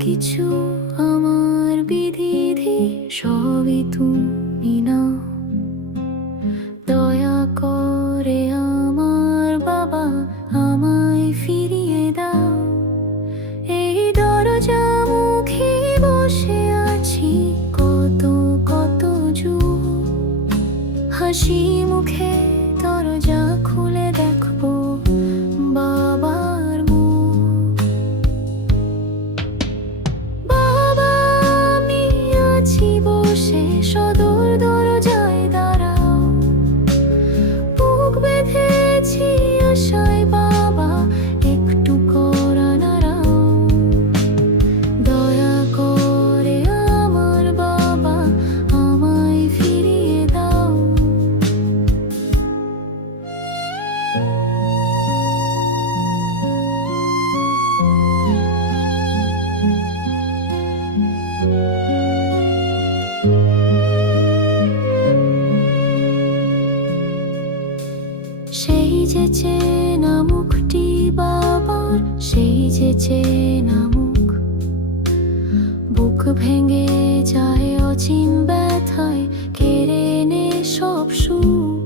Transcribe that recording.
কিছু আমার বিধিধি সবই তুমি না দয়া করে আমার বাবা আমায় ফিরিয়ে দাও। এই দরজা মুখে বসে আছি কত কত যুগ। হাসি মুখে সেই যে চেনা মুখটি বাবার, সেই যে চেনা মুখ। বুক ভেঙে যায় অচিন ব্যথায়, কেড়ে নে সব সুখ।